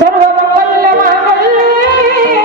सर्व मंगल मांगल्ये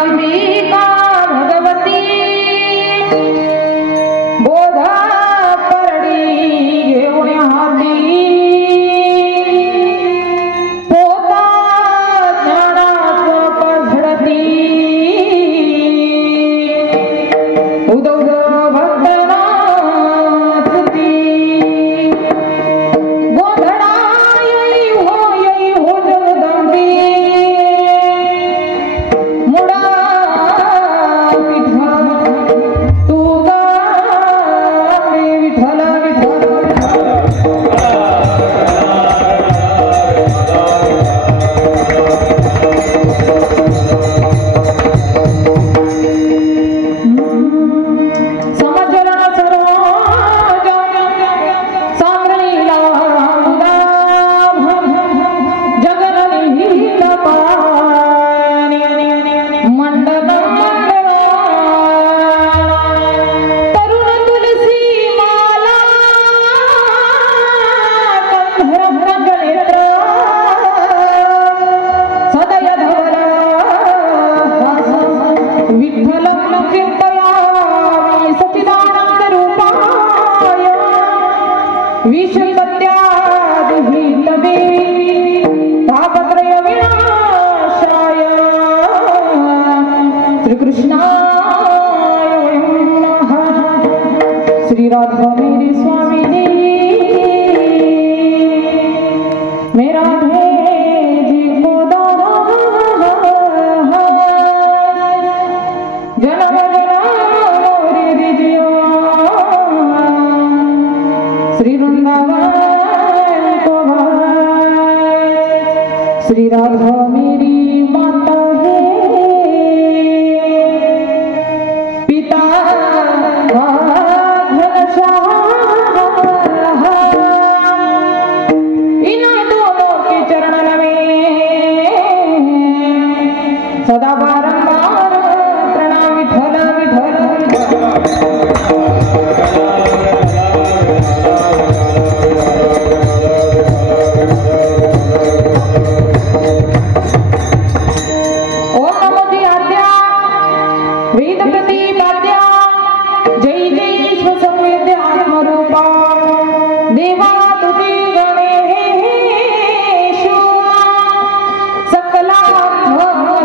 जगदंबिका भगवती बोधा परडी घेऊन हाती पोता ज्ञानात पझडती उदौ श्री राधा मेरी स्वामी मेरा जी को जन्म श्री वृंदावन को श्री राधा मेरी माता है पिता सदा बारंबार प्रणाम विठ्ठल ओम नमो जी आद्या वेद प्रतिपाद्या जय जय स्वसंवेद्य आत्मरूपा देवा तुझे गणेश सकला नमो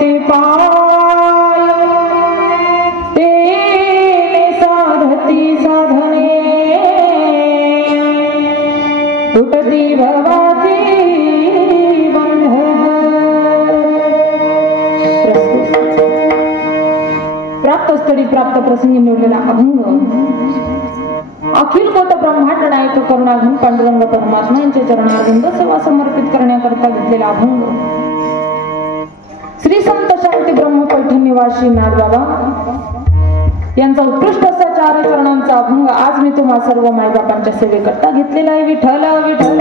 ते पाय तेने साधती साधने तुटती भवाची बंधन. प्राप्त स्थळी प्राप्त प्रसंगी निवडलेला अभंग अखिल कोट ब्रह्मांड नायक करुणाघन पांडुरंग परमात्मा यांच्या चरणारविंद सेवा समर्पित करण्याकरता घेतलेला अभंग श्री संत शांती ब्रह्म पैठण निवासी नाथबाबा यांचा उत्कृष्ट असा 4 चरणांचा अभंग आज मी तुम्हा सर्व मायबापांच्या सेवेकरता घेतलेला आहे. विठ्ठल विठ्ठल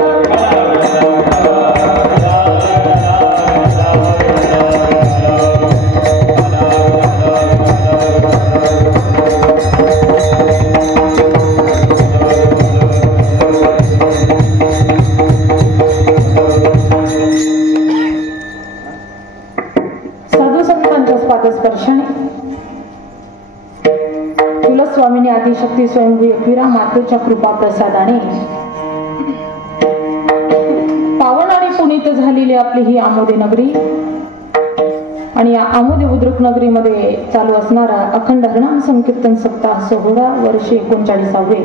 स्पर्शाने कुलस्वामिनी आदिशक्ती स्वयंभू एकविरा मातेच्या कृपा प्रसादाने पावन आणि पुनीत झालेली आपली ही आमोदे नगरी आणि या आमोदे बुद्रुक नगरीमध्ये चालू असणारा अखंड हरिनाम संकीर्तन सप्ताह सोहळा वर्ष 39वे.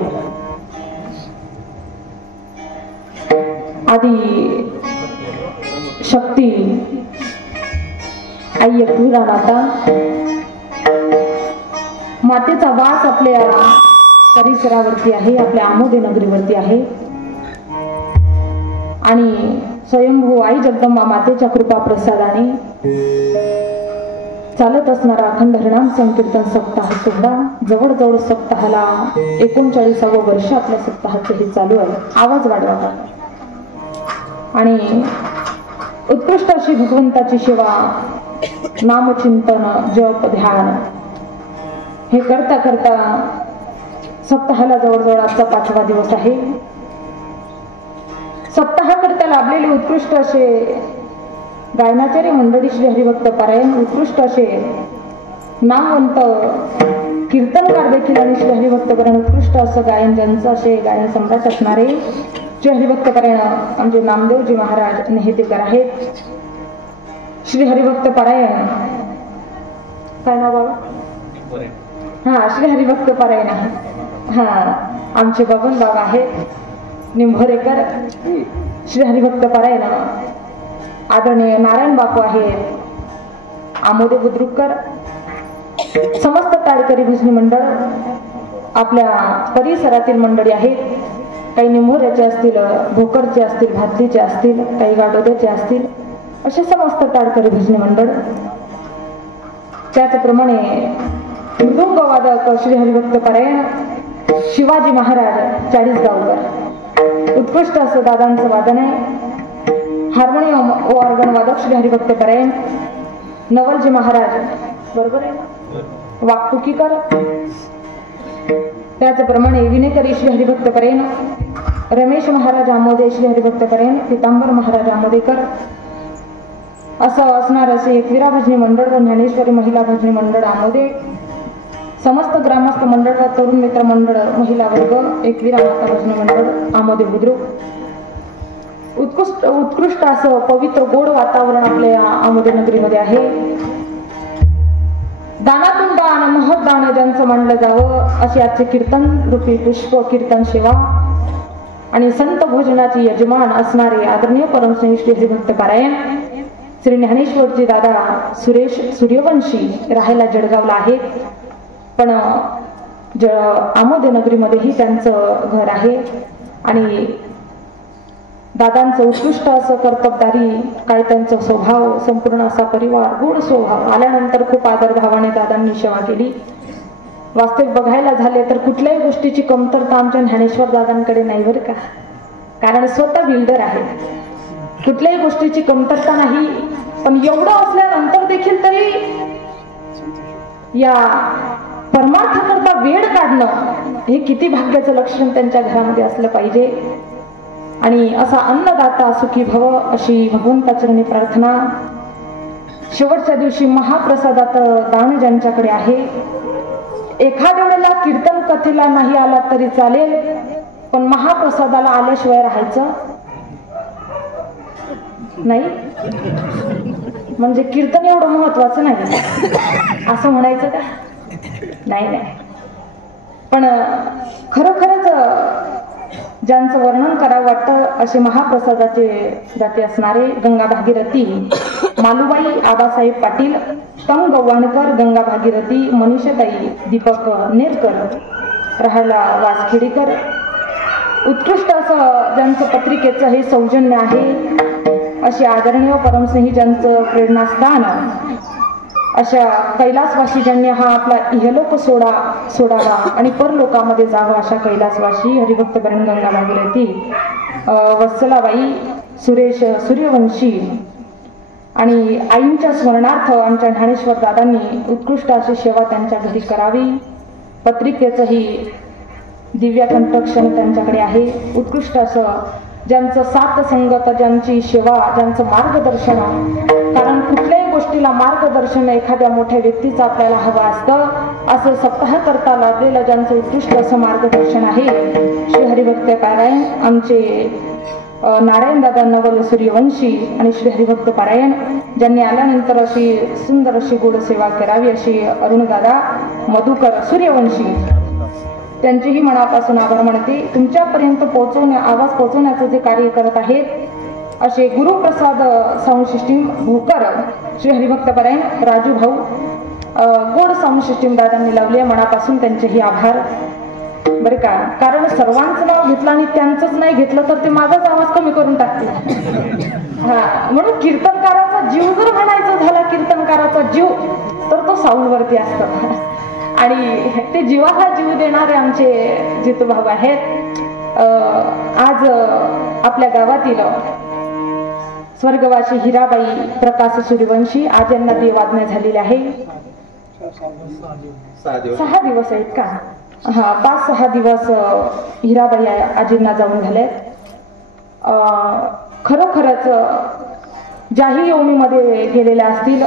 आदि शक्ती आई एकविरा माता मातेचा वास आपल्या परिसरावरती आहे, आपल्या आमोदे नगरीवरती आहे आणि स्वयंभू आई जगदंबा मातेच्या कृपा प्रसादाने चालत असणारा अखंड हरिनाम संकीर्तन सप्ताह सुद्धा जवळजवळ सप्ताहाला 39वे वर्ष आपल्या सप्ताहाचे हे चालू आहे. आवाज वाढवा आणि उत्कृष्ट अशी भगवंताची सेवा नामचिंतन जप ध्यान हे करता करता सप्ताहाला जवळजवळ आजचा 5वा दिवस आहे. सप्ताहाकरता लाभलेले उत्कृष्ट असे गायनाचार्य मंडळी श्री हरिभक्त पारायण उत्कृष्ट असे नामवंत कीर्तनकार देखील आणि श्री हरिभक्त पारायण उत्कृष्ट असं गायन ज्यांचं असे गायन सम्राट असणारे श्री हरिभक्त पारायण आमचे नामदेवजी महाराज नेहेतेकर आहेत. श्री हरिभक्त पारायण काय नाव बाबा? हा श्री हरिभक्त पारायण आहे. हा आमचे बबन बाबा आहेत निंभोरेकर. श्री हरिभक्त पारायण आदरणीय नारायण बापू आहेत आमोदे बुद्रुककर. समस्त ताडकरी भजनी मंडळ आपल्या परिसरातील मंडळी आहेत. काही निंभोऱ्याचे असतील, भोकरचे असतील, भातलीचे असतील, काही गाडोद्याचे असतील, असे समस्त ताडकरी भजनी मंडळ. त्याचप्रमाणे मृदुंग वादक श्री हरिभक्त पारायण शिवाजी महाराज 40 गावकर उत्कृष्ट असं दादांचं वादन आहे. हार्मोनियम व ऑर्गन वादक श्री हरिभक्त पारायण नवलजी महाराज बरोबर आहे वाकपुकीकर. त्याचप्रमाणे विनेकरी श्री हरिभक्त पारायण रमेश महाराज आमोदे श्री हरिभक्त पारायण पितांबर महाराज आमोदेकर. असं असणार असे एकविरा भजनी मंडळ व ज्ञानेश्वरी महिला भजनी मंडळ आमोदे. समस्त ग्रामस्थ मंडळ व तरुण मित्र मंडळ महिला वर्ग एकविरा माता भजनी मंडळ आमोदे बुद्रुक. उत्कृष्ट असं पवित्र गोड वातावरण आपल्या आमोदे नगरीमध्ये आहे. दानातून दान महत्दान ज्यांचं मानलं जावं अशी आजचे कीर्तन रूपी पुष्प कीर्तन सेवा आणि संत भोजनाची यजमान असणारे आदरणीय परमश्री श्री हरिभक्त पारायण श्री ज्ञानेश्वरजी दादा सुरेश सूर्यवंशी राहायला जळगावला आहेत. पण आमोदे नगरीमध्येही त्यांचं घर आहे आणि दादांचं उत्कृष्ट असं कर्तबदारी काय त्यांचा स्वभाव संपूर्ण असा परिवार गोड स्वभाव आल्यानंतर खूप आदर भावाने दादांनी सेवा केली. वास्तविक बघायला झाले तर कुठल्याही गोष्टीची कमतरता आमच्या ज्ञानेश्वर दादांकडे नाही बरं का. कारण स्वतः बिल्डर आहे. कुठल्याही गोष्टीची कमतरता नाही. पण एवढं असल्यानंतर देखील तरी या परमार्थाकरता वेळ काढणं हे किती भाग्याचं लक्षण त्यांच्या घरामध्ये असलं पाहिजे. आणि असा अन्नदाता सुखी भव अशी भगवंताचरणी प्रार्थना. शेवटच्या दिवशी महाप्रसादात दान ज्यांच्याकडे आहे. एखाद्या वेळेला कीर्तन कथेला नाही आला तरी चालेल पण महाप्रसादाला आल्याशिवाय राहायचं नाही. म्हणजे कीर्तन एवढं महत्वाचं नाही असं म्हणायचं का? नाही नाही, पण खरोखरच ज्यांचं वर्णन करावं वाटतं असे महाप्रसादाचे जाती असणारे गंगा भागीरथी, मालुबाई आबासाहेब पाटील, तम गव्हाणकर, गंगा भागीरथी, मनीषाताई दीपक नेरकर, राहायला वासखेडीकर, उत्कृष्ट असं ज्यांचं पत्रिकेचं हे सौजन्य आहे, अशी आदरणीय परमस्नेही ज्यांचं प्रेरणास्थान, अशा कैलासवासी ज्यांनी हा आपला इहलोक सोडावा आणि परलोकामध्ये जावं अशा कैलासवासी हरिभक्तपरायण गंगा भागीरथी, वत्सलाबाई सुरेश सूर्यवंशी आणि आईंच्या स्मरणार्थ आमच्या ढाणेश्वर दादांनी उत्कृष्ट अशी सेवा त्यांच्या घरी करावी. पत्रिकेचंही दिव्यकंठक्षण त्यांच्याकडे आहे. उत्कृष्ट असं ज्यांचं साथ संगत, ज्यांची सेवा, ज्यांचं मार्गदर्शन, कारण कुठल्याही गोष्टीला मार्गदर्शन एखाद्या मोठ्या व्यक्तीचं आपल्याला हवं असतं, असं सप्ताह करता लाभलेलं ज्यांचं उत्कृष्ट असं मार्गदर्शन आहे श्री हरिभक्त पारायण आमचे नारायण दादा नवल सूर्यवंशी आणि श्री हरिभक्त पारायण ज्यांनी आल्यानंतर अशी सुंदर अशी गोड सेवा करावी अशी अरुणदादा मधुकर सूर्यवंशी, त्यांचेही मनापासून आभार मानते. तुमच्यापर्यंत आवाज पोहोचवण्याचं जे कार्य करत आहेत असे गुरुप्रसाद साऊंड सिस्टीम भोकर, श्री हरिभक्तपरायण राजू भाऊ, गोड साऊंड सिस्टीम दादांनी लावली आहे, मनापासून त्यांचेही आभार बरं का. कारण सर्वांचं नाव घेतलं आणि त्यांचंच नाही घेतलं तर ते माझाच आवाज कमी करून टाकते. हा, म्हणून कीर्तनकाराचा जीव जर म्हणायचा झाला, कीर्तनकाराचा जीव, तर तो साऊंड वरती असतो आणि ते जीवाला जीव देणारे आमचे जितूभाऊ आहेत. आज आपल्या गावातील स्वर्गवासी हिराबाई प्रकाश सूर्यवंशी आज यांना देवाज्ञा झालेली आहे. 6 दिवस आहेत का? हा, 5-6 दिवस हिराबाई आजींना जाऊन झालेत. खरोखरच ज्याही योनीमध्ये गेलेल्या असतील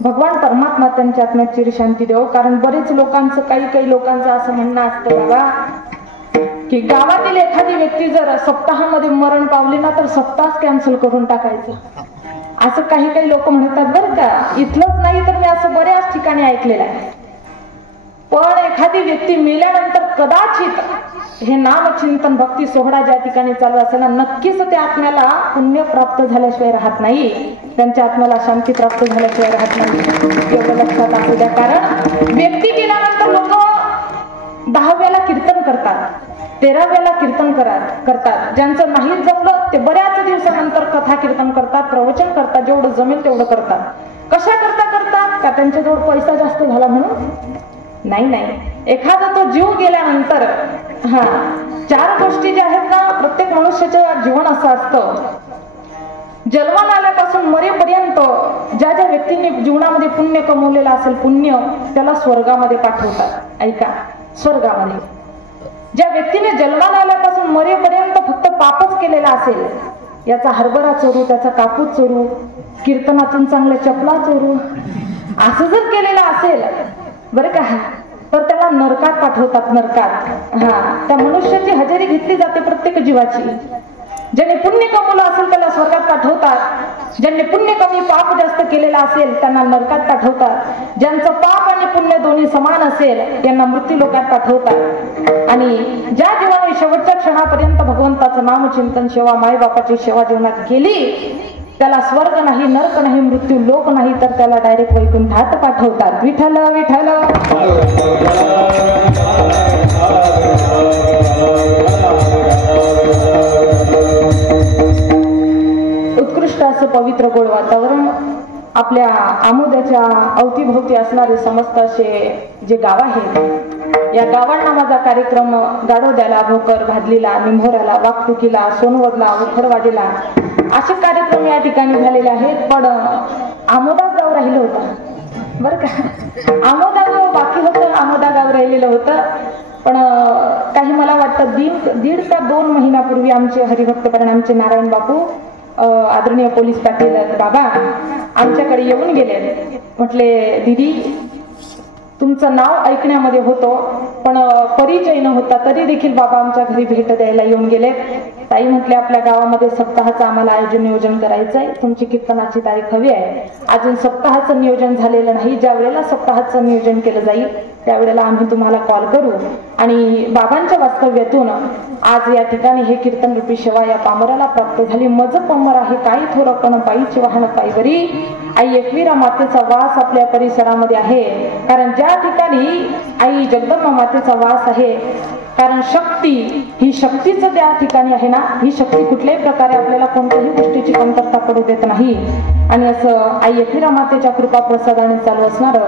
भगवान परमात्मा त्यांच्या आत्म्यात चिरशांती देव. कारण बरेच लोकांचं काही लोकांचं असं म्हणणं असतं बाबा की गावातील एखादी व्यक्ती जर सप्ताहामध्ये मरण पावली ना तर सप्ताह कॅन्सल करून टाकायचं, असं काही लोक म्हणतात बरं का. इथलंच नाही तर मी असं बऱ्याच ठिकाणी ऐकलेलं आहे. पण एखादी व्यक्ती मेल्यानंतर कदाचित हे नामचिंतन भक्ती सोहळा ज्या ठिकाणी चालू असेल ना, नक्कीच त्या आत्म्याला पुण्य प्राप्त झाल्याशिवाय राहत नाही, त्यांच्या आत्म्याला शांती प्राप्त झाल्याशिवाय राहत नाही, एवढं लक्षात असू द्या. कारण व्यक्ती गेल्यानंतर लोक 10व्याला कीर्तन करतात, 13व्याला कीर्तन करतात. ज्यांचं नाही जमलं ते बऱ्याच दिवसानंतर कथा कीर्तन करतात, प्रवचन करतात, जेवढं जमेल तेवढं करतात. कशा करतात का त्यांच्याजवळ पैसा जास्त झाला म्हणून? नाही. एखादा तो जीव गेल्यानंतर 4 गोष्टी ज्या आहेत ना, प्रत्येक मनुष्याचं जीवन असं असतं, जन्माला आल्यापासून मरेपर्यंत ज्या व्यक्तीने जीवनामध्ये पुण्य कमवलेलं असेल, पुण्य त्याला स्वर्गामध्ये पाठवतात. ऐका, स्वर्गामध्ये. ज्या व्यक्तीने जन्माला आल्यापासून मरेपर्यंत फक्त पापच केलेला असेल, याचा हरभरा चोरू, त्याचा कापूस चोरू, कीर्तनातून चांगल्या चपला चोरू, असं जर केलेलं असेल बरं का, तर त्याला नरकात पाठवतात. नरकात त्या मनुष्याची हजेरी घेतली जाते प्रत्येक जीवाची. ज्याने पुण्य कमवलं असेल त्याला स्वर्गात पाठवतात, ज्यांनी पुण्य कमी पाप जास्त केलेला असेल त्यांना नरकात पाठवतात, ज्यांचं पाप आणि पुण्य दोन्ही समान असेल त्यांना मृत्यू लोकात पाठवतात. आणि ज्या जीवाने शेवटच्या क्षणापर्यंत भगवंताचं नामचिंतन सेवा, मायबापाची सेवा जीवनात केली त्याला स्वर्ग नाही, नरक नाही, मृत्यू लोक नाही, तर त्याला डायरेक्ट वैकुंठात पाठवतात. विठ्ठल विठ्ठल. उत्कृष्ट असं पवित्र गोड वातावरण आपल्या आमोद्याच्या अवतीभोवती असणारे समस्त असे जे गाव आहेत, या गावांना माझा कार्यक्रम गाडोद्याला, भोकर, भादलीला, निंभोऱ्याला, वाघटुकीला, सोनवडला, उखडवाडीला असे कार्यक्रम या ठिकाणी झालेले आहेत. पण आमोदा गाव राहिलं होतं बरं का. आमोदा गाव बाकी होतं, आमोदा गाव राहिलेलं होतं. पण काही मला वाटतं 1.5 का 2 महिन्यापूर्वी आमचे हरिभक्तपरायण आमचे नारायण बापू आदरणीय पोलीस पाटील बाबा आमच्याकडे येऊन गेले. म्हटले दीदी तुमचं नाव ऐकण्यामध्ये होतं, पण परिचय न होता तरी देखील बाबा आमच्या घरी भेट द्यायला येऊन गेले. ताई म्हटले आपल्या गावामध्ये सप्ताहाचं आम्हाला आयोजन नियोजन करायचं आहे, तुमची कीर्तनाची तारीख हवी आहे. अजून सप्ताहाचं नियोजन झालेलं नाही, ज्या वेळेला सप्ताहाचं नियोजन केलं जाईल त्यावेळेला आम्ही तुम्हाला कॉल करू. आणि बाबांच्या वास्तव्यातून आज या ठिकाणी हे कीर्तन रूपी सेवा या पामराला प्राप्त झाली. मज पामर आहे काही थोरपण पायीची वाहन पायी बरी. आई एकविरा मातेचा वास आपल्या परिसरामध्ये आहे, कारण ज्या ठिकाणी आई जगदंबा मातेचा वास आहे, कारण शक्ती ही शक्तीच त्या ठिकाणी आहे ना, ही शक्ती कुठल्याही प्रकारे आपल्याला कोणत्याही गोष्टीची कमतरता पडू देत नाही. आणि असं आई एकविरा मातेच्या कृपा प्रसादाने चालू असणार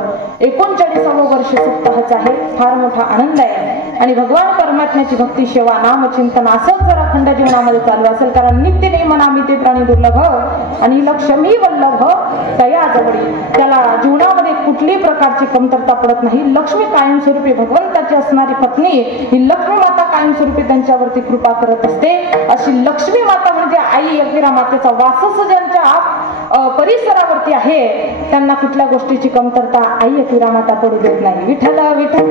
39वे वर्ष सप्ताहाचं आहे. फार मोठा आनंद आहे. आणि भगवान परमात्म्याची भक्ती सेवा नामचिंतन असंच जर अखंड जीवनामध्ये चालू असेल, कारण नित्य नेमनामी ते प्राणी दुर्लभ आणि लक्ष्मी वल्लभ तया जवळी, त्याला जीवनामध्ये कुठल्याही प्रकारची कमतरता पडत नाही. लक्ष्मी कायमस्वरूपी भगवंताची असणारी पत्नी ही लक्ष्मी माता कायमस्वरूपी त्यांच्यावरती कृपा करत असते. अशी लक्ष्मी माता म्हणजे आई एकविरा मातेचा वासच ज्यांच्या परिसरावरती आहे, त्यांना कुठल्या गोष्टीची कमतरता आई एकविरा माता पडू देत नाही. विठ्ठल विठ्ठल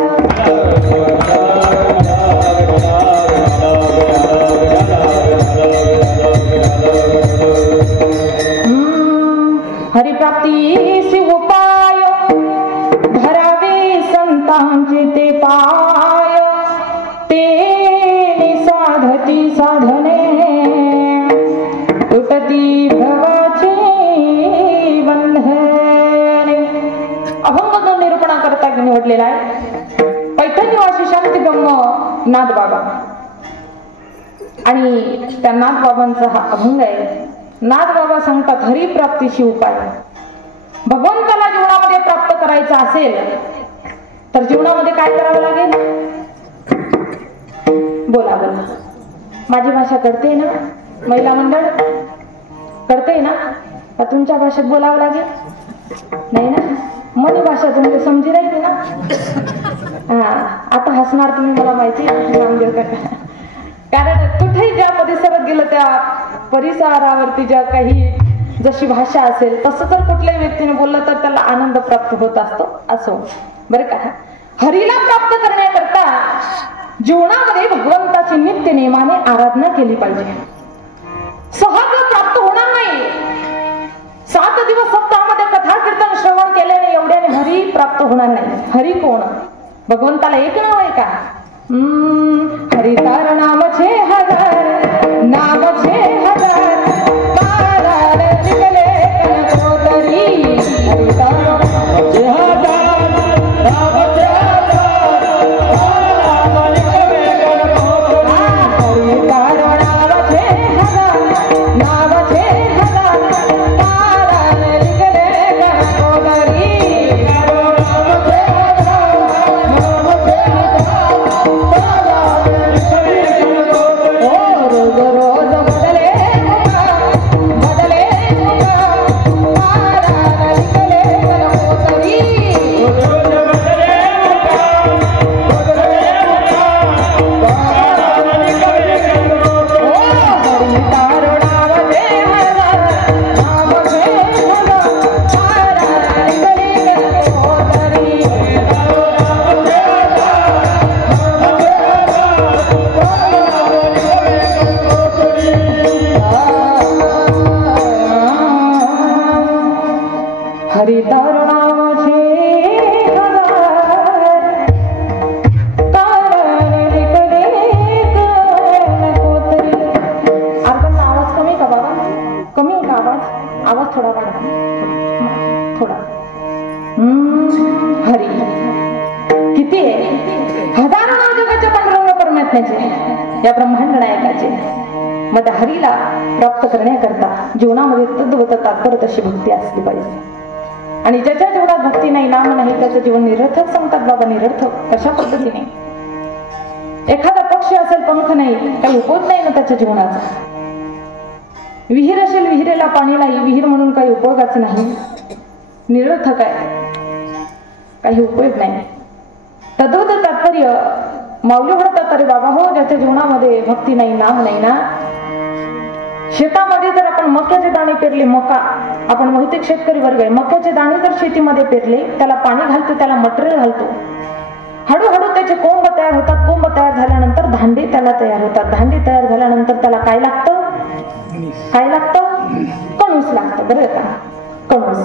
हरिप्राप्तीसी उपाय धरावे संतांचे ते पाय, ते साधती साधने तुटती भवाची बंधने. अभंग निरूपणा करता निवडलेला आहे पैठण निवासी शांती ब्रह्म नाथ बाबा. आणि त्या नाथ बाबांचा हा अभंग आहे. नाथ बाबा सांगतात हरिप्राप्तीशी उपाय. भगवंताला जीवनामध्ये प्राप्त करायचं असेल तर जीवनामध्ये काय करावं लागेल? बोला बोला. माझी भाषा कळते ना? महिला मंडळ कळते ना? का तुमच्या भाषेत बोलावं लागेल? नाही ना? मनी भाषा तुमची समजी राहील ना? हा, आता हसणार तुम्ही मला माहिती नामदेव काका, कारण कुठेही ज्या परिसरात गेलं त्या परिसरावरती ज्या काही जशी भाषा असेल तसं जर कुठल्याही व्यक्तीने बोललं तर त्याला आनंद प्राप्त होत असतो. असो बरं का. हरीला प्राप्त करण्याकरता जीवनामध्ये भगवंताची नित्य नेमाने आराधना केली पाहिजे. सहज प्राप्त होणार नाही. 7 दिवस सप्ताहामध्ये कथा कीर्तन श्रवण केल्याने एवढ्याने हरी प्राप्त होणार नाही. हरी कोण? भगवंताला एक नाव आहे का? हरितार नामचे हजार, नामचे हजार, पारार निघले कनकोतरी. हरितार नामचे हजार, नामचे हजार, पारार निघले कनकोतरी. हरितार नामचे हजार, नामचे हजार, पारार निघले कनकोतरी. हरितार नामचे हजार, कारण निघले कनकोतरी. अर्धांना आवाज कमी का बाबा? कमी का आवाज? आवाज थोडा वाढवा, थोडा. हरी किती आहे? हजारो नाम जगाच्या पांडुरंग परमात्म्याचे, या ब्रह्मांड नायकाचे. मग त्या हरीला प्राप्त करण्याकरता जीवनामध्ये तद्वत तात्पर्य तशी भक्ती असली पाहिजे. आणि ज्याच्या जीवनात भक्ती नाही, नाम नाही, त्याचं जीवन निरर्थक सांगतात बाबा. निरर्थक कशा पद्धतीने? एखादा पक्षी असेल पंख नाही, काही उपयोग नाही ना त्याच्या जीवनाचा. विहीर असेल, विहिरेला पाणी नाही, विहीर म्हणून काही उपयोगाचं नाही, निरर्थक आहे, काही उपयोग नाही. तद्वत तात्पर्य माऊली म्हणतात अरे बाबा हो, ज्याच्या जीवनामध्ये भक्ती नाही, नाम नाही ना, शेतामध्ये जर आपण मक्याचे दाणे पेरले, मका आपण बहुतेक शेतकरी वर्ग आहे, मक्याचे दाणे जर शेतीमध्ये पेरले, त्याला पाणी घालतो, त्याला मटेरियल घालतो, हळूहळू त्याचे कोंब तयार होतात. कोंब तयार झाल्यानंतर धांडे त्याला तयार होतात. धांडे तयार झाल्यानंतर त्याला काय लागतं? काय लागतं? कणूस लागतं. बरं का? कणूस.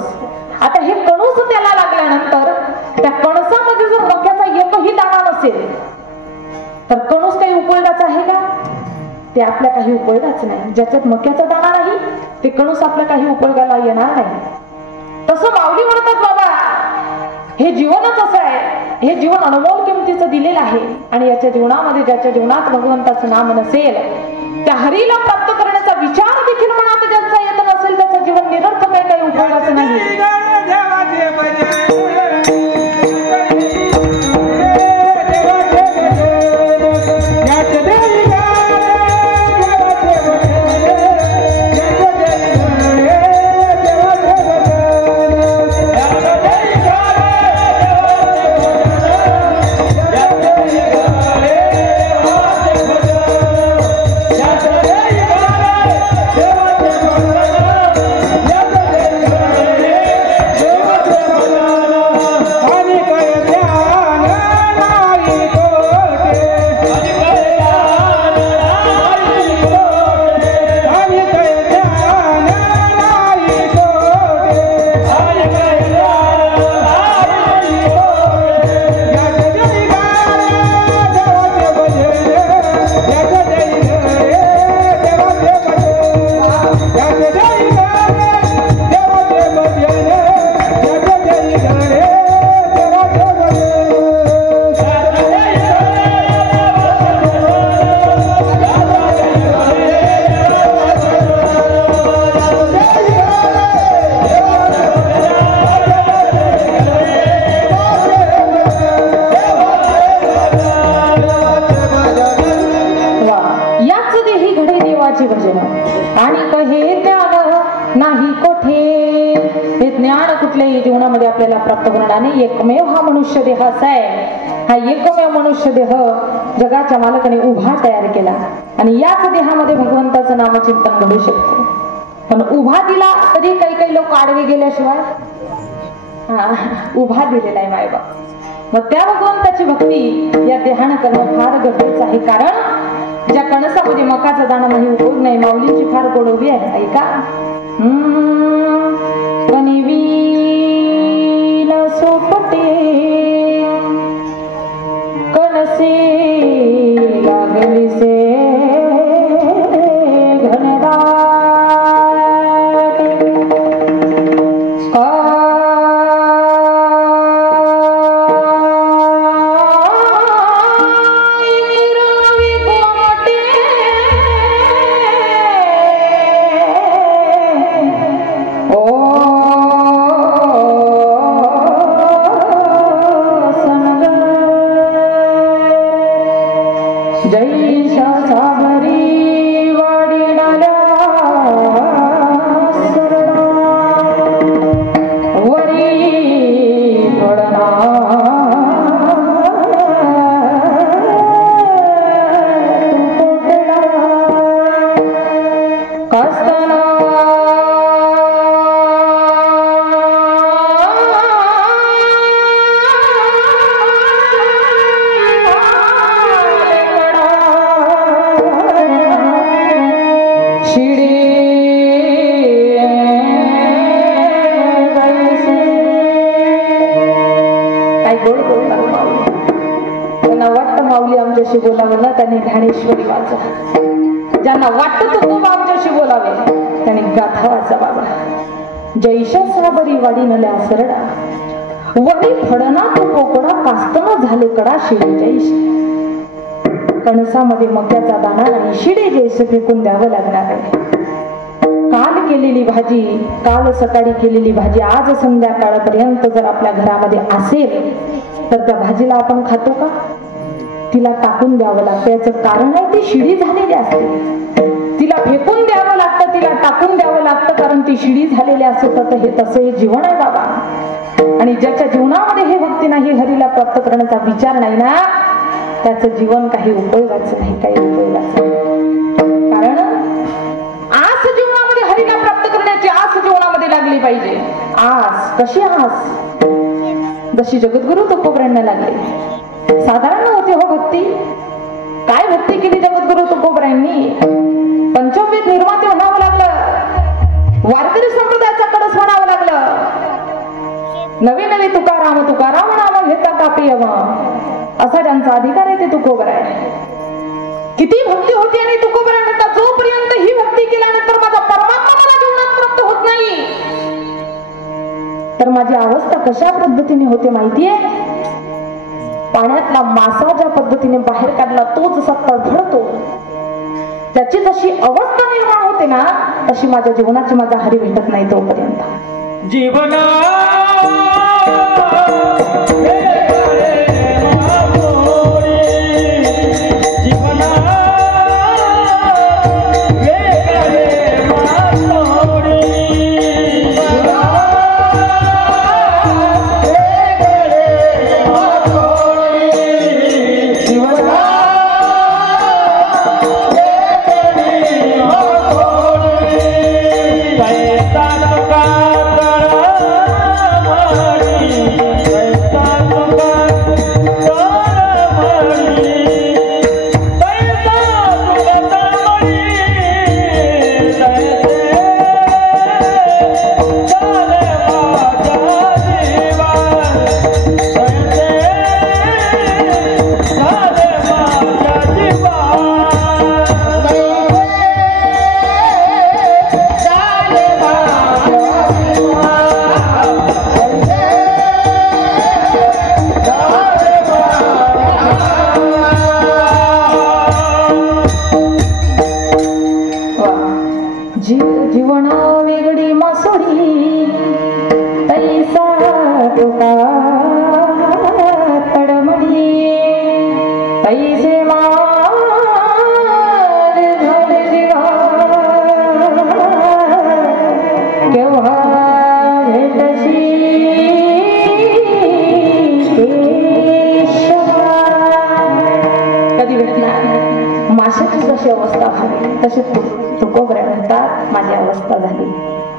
आता हे कणूस त्याला लागल्यानंतर त्या कणसामध्ये जर मक्याचा एकही दाणा नसेल तर कणूस काही उपयोगाचा आहे का? ते आपल्या काही उपयोगाचं नाही. ज्याच्यात मक्याचा दाणा नाही ते कणूस आपल्या काही उपयोगाला येणार नाही. तसं माऊली म्हणतात, बाबा हे जीवनच असं आहे, हे जीवन अनमोल किमतीचं दिलेलं आहे आणि याच्या जीवनामध्ये ज्याच्या जीवनात भगवंताचं नाम नसेल, त्या हरीला प्राप्त करण्याचा विचार देखील मनात ज्यांचा येत नसेल, त्याचं जीवन निरर्थक आहे, काही उपयोगाचं नाही. जीवनामध्ये आपल्याला प्राप्त होणार नाही. एकमेव हा मनुष्य देह असा आहे, हा एकमेव मनुष्य देह जगाच्या मालकाने उभा तयार केला आणि याच देहामध्ये भगवंताचं नामचिंतन घडू शकते. पण उभा दिला तरी काही काही लोक आडवे गेल्याशिवाय उभा दिलेला आहे मायबाप. मग त्या भगवंताची भक्ती या देहानं करणं फार गरजेचं आहे. कारण ज्या कणसामध्ये मकाचा दाणा नाही, उपयोग नाही. माऊलींची फार गोडवी आहे, ऐका. सोपटे कणसे लागली से बोलावं ना त्यांनी ज्ञानेश्वरी वाचा. ज्यांना वाटत तो आमच्याशी बोलावे त्यांनी गाथा वाचा. बाबा जैशा साबरी वाडी नल्या सरडा वडी फडना तो कोकडा कास्तन झाले कडा शिडे जैश. कणसामध्ये मक्याचा दाणा आणि शिडे जैसे फेकून द्यावं लागणार आहे. काल केलेली भाजी, काल सकाळी केलेली भाजी आज संध्याकाळपर्यंत जर आपल्या घरामध्ये असेल तर त्या भाजीला आपण खातो का? तिला टाकून द्यावं लागतं. याचं कारण आहे ती शिडी झालेली असते. तिला फेकून द्यावं लागतं, तिला टाकून द्यावं लागतं, कारण ती शिडी झालेली असते. तर हे तसं हे जीवन आहे बाबा. आणि ज्याच्या जीवनामध्ये हे भक्ती नाही, हरीला प्राप्त करण्याचा विचार नाही ना, त्याचं जीवन काही उपयोगाचं नाही, काही उपयोगाचं. कारण आस लागली पाहिजे. आस कशी आस जशी जगद्गुरु तुकोबऱ्यांना लागली. साधारण होती हो भक्ती. काय भक्ती केली जगद्गुरु तुकोबऱ्यांनी. पंचमवेद निर्माते म्हणावं लागलं. वारकरी संप्रदायाचा कडस म्हणावं लागलं. नवे नवे तुकाराम तुकाराम नाम घेता कापी यम असा ज्यांचा अधिकार आहे ते तुकोबर आहे. किती भक्ती होती आणि तुकोबऱ्यांना जोपर्यंत ही भक्ती केल्यानंतर माझा परमात्मा मला जीवनात प्राप्त होत नाही तर माझी अवस्था कशा पद्धतीने होते माहितीये. पाण्यातला मासा ज्या पद्धतीने बाहेर काढला तो जसा तडफडतो त्याची जशी अवस्था निर्माण होते ना तशी माझ्या जीवनाची माझा हरी भेटत नाही तोपर्यंत. जीवना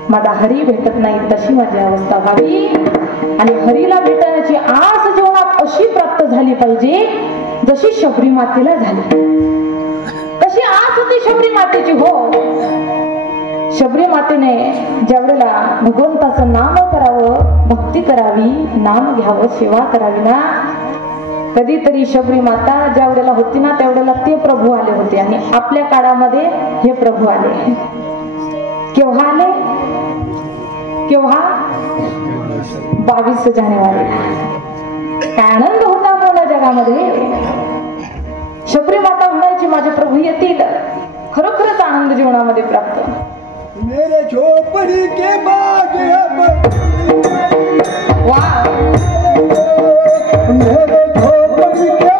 माझा हरी भेटत नाही तशी माझी अवस्था व्हावी आणि हरीला भेटण्याची आस जीवनात अशी प्राप्त झाली पाहिजे जशी शबरी मातेला झाली. कशी आस होती शबरी मातेची हो. शबरी मातेने ज्यावेळेला भगवंताचं नाम करावं भक्ती करावी नाम घ्यावं सेवा करावी ना कधीतरी शबरी माता ज्यावेळेला होती ना त्यावेळेला ते प्रभू आले होते आणि आपल्या काळामध्ये हे प्रभू आले. केव्हा आले? केव्हा? 22 जानेवारी. काय आनंद होता पूर्ण जगामध्ये. शबरी माता म्हणायची माझे प्रभू येतील. खरोखरच आनंद जीवनामध्ये प्राप्त. मेरे झोपड़ी के बाग वाह मेरे झोपड़ी के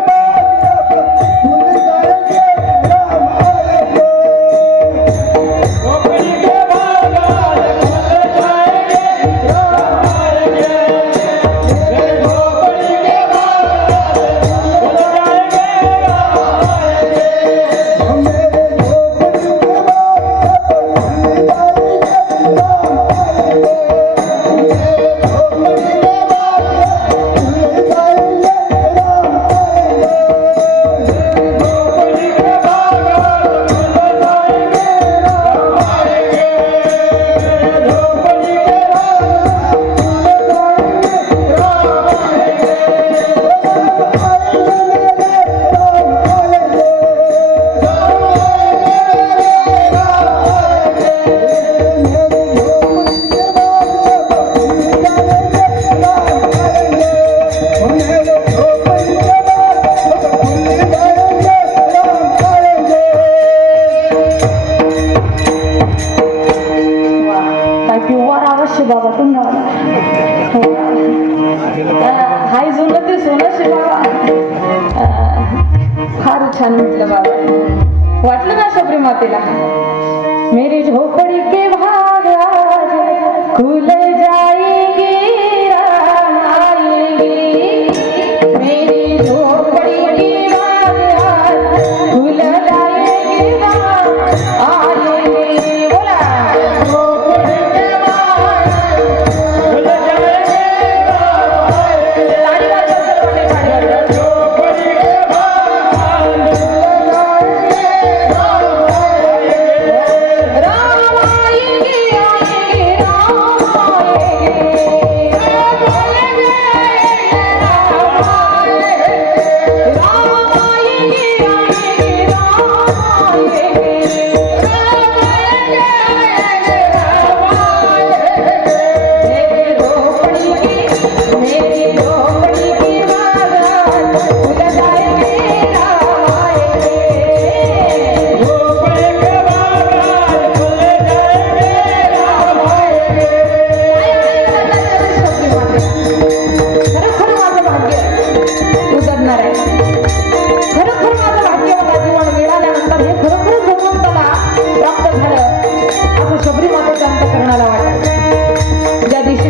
छान म्हटलं बाबा. वाटलं ना शबरी मातेला. मेरी झोपड़ी के भाग आज खुल जाएंगे आएंगे. मेरी झोपड़ी के भाग आज खुल जाएंगे आएंगे. बोला झोपड़ी के भाग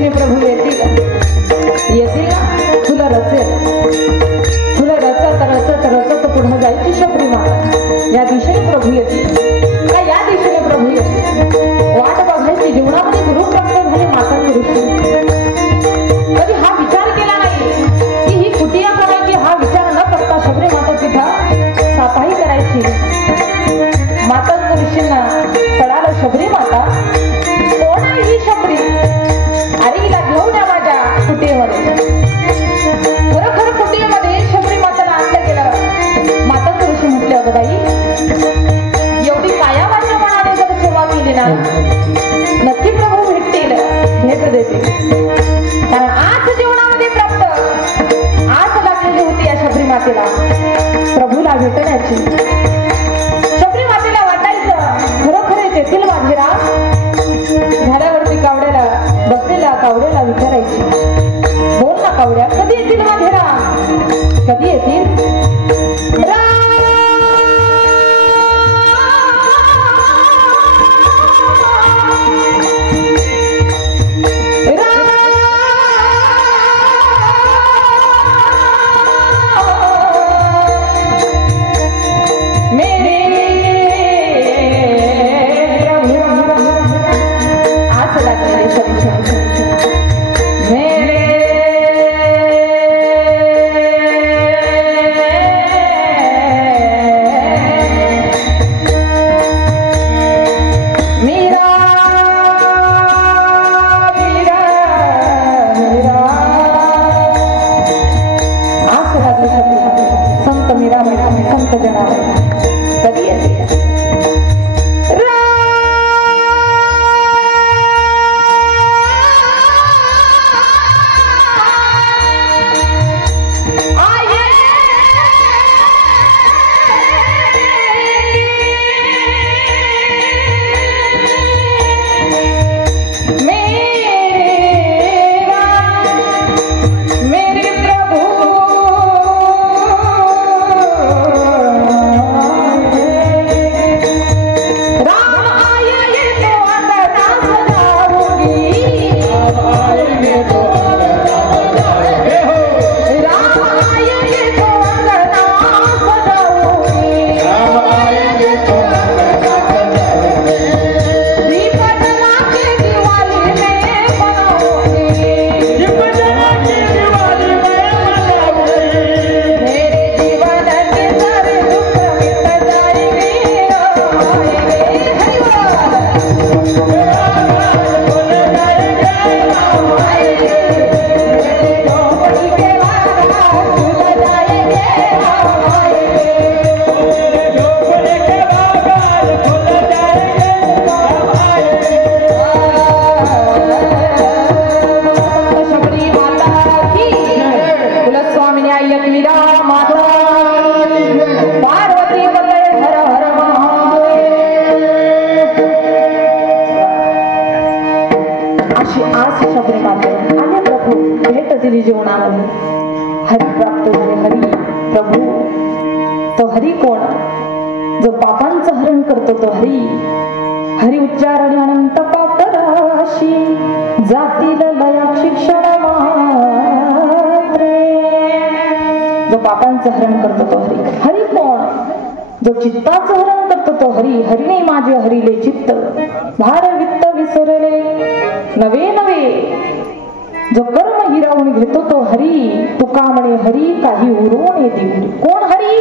दिशेने प्रभू येतील येतील फुलं रचेल फुलं रचत रचत रचत पुढे जायची शबरी माता या दिशेने प्रभू येतील का या दिशेने प्रभू येतील वाट बघायची जीवनामध्ये गुरु प्राप्त झाले माता गुरुशी कधी हा विचार केला नाही की ही कुटिया करायची हा विचार न करता शबरी माता तिथं साफाई करायची माता गुरुशींना कळालं शबरी माता कोण आहे ही शबरी अरे हिला घेऊन या माझ्या कुटियेमध्ये खरोखर कुटियेमध्ये शबरी माताला आणलं गेलं माता गुरुशी म्हटले अगं बाई एवढी काया माझ्या मनाने जर सेवा केली ना नक्की प्रभू भेटतील भेट देतील कारण आज जीवनामध्ये प्राप्त आज लागलेली होती या शबरी मातेला प्रभूला भेटण्याची शबरी मातेला वाटायचं खरोखर येथील माझे राम झाडावरती कावड्याला बसलेल्या कावड्याला विचारायची बोल ना कावड्या कधी येतील माझे राम कधी येतील जीवनामध्ये हरी प्राप्त झाले हरी प्रभू तो हरी कोण जो पापांचं हरण करतो तो हरी हरी उच्चार आणि अनंत पाप राशी जातील लया शिक्षण मात्रे जो पापांचं हरण करतो तो हरी हरी कोण जो चित्ताचं हरण करतो तो हरी हरी नाही माझे हरिले चित्त भार वित्त विसरले नवे नवे जो कर्म हिरावून घेतो तो हरी तुका म्हणे हरी काही उरवून येते कोण हरी